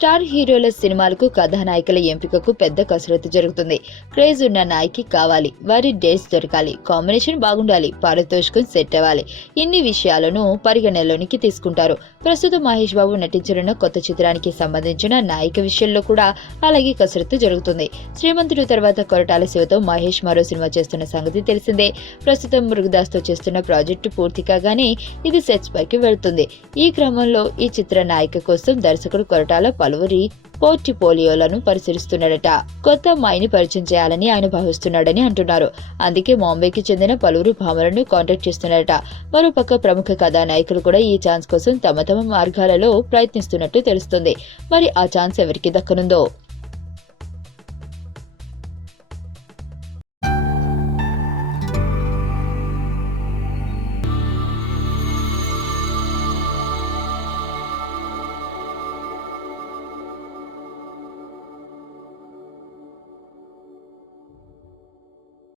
Star హీరోల సినిమాలకు కథానాయకుల ఎంపికకు పెద్ద కసరత్తు జరుగుతుంది. క్రేజ్ ఉన్న నాయకి కావాలి, వారి డేట్స్ దొరకాలి, కాంబినేషన్ బాగుండాలి, పారితోషికం సెట్ అవ్వాలి. ఇన్ని విషయాలను పరిగణనలోనికి తీసుకుంటారు. ప్రస్తుతం మహేష్ బాబు నటించనున్న కొత్త చిత్రానికి సంబంధించిన నాయిక విషయంలో కూడా అలాగే కసరత్తు జరుగుతుంది. శ్రీమంతుడు తర్వాత కొరటాల శివతో మహేష్ మరో సినిమా చేస్తున్న సంగతి తెలిసిందే. ప్రస్తుతం మురుగదాస్ తో చేస్తున్న ప్రాజెక్టు పూర్తి కాగానే ఇది సెట్స్ పైకి వెళ్తుంది. ఈ క్రమంలో ఈ చిత్ర నాయిక కోసం దర్శకుడు కొరటాల పలువురి పోర్ట్ఫోలియోలను పరిశీలిస్తున్నాడట. కొత్త అమ్మాయిని పరిచయం చేయాలని ఆయన భావిస్తున్నాడని అంటున్నారు. అందుకే బాంబేకి చెందిన పలువురు భామలను కాంటాక్ట్ చేస్తున్నారట. మరోపక్క ప్రముఖ కథానాయకులు కూడా ఈ ఛాన్స్ కోసం తమ మార్గాలలో ప్రయత్నిస్తున్నట్టు తెలుస్తుంది. మరి ఆ ఛాన్స్ ఎవరికి దక్కనుందో?